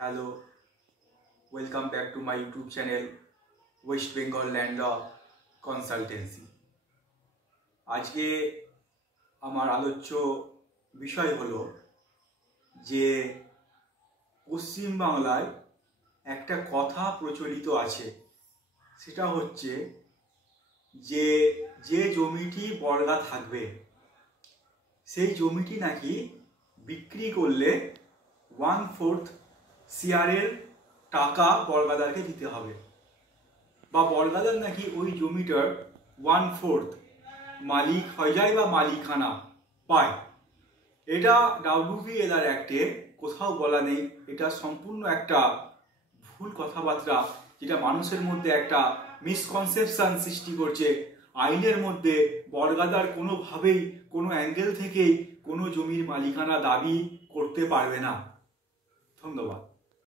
Hello, welcome back to my YouTube channel West Bengal Land Law Consultancy. আজকে আমার আলোচ্য বিষয় হলো যে পশ্চিম বাংলায় একটা কথা প্রচলিত আছে, সেটা হচ্ছে যে যে জমিটি বর্গা থাকবে সেই জমিটি নাকি বিক্রি করলে 1/4 শেয়ারের টাকা বর্গাদারকে দিতে হবে, বা বর্গাদার নাকি ওই জমিটার 1/4 মালিক হয়ে যায় বা মালিকানা পায়। এটা WBLR অ্যাক্টে কোথাও বলা নেই। এটা সম্পূর্ণ একটা ভুল কথাবার্তা, যেটা মানুষের মধ্যে একটা মিসকনসেপশন সৃষ্টি করছে। আইনের মধ্যে বর্গাদার কোনোভাবেই কোনো অ্যাঙ্গেল থেকেই কোনো জমির মালিকানা দাবি করতে পারবে না। ধন্যবাদ।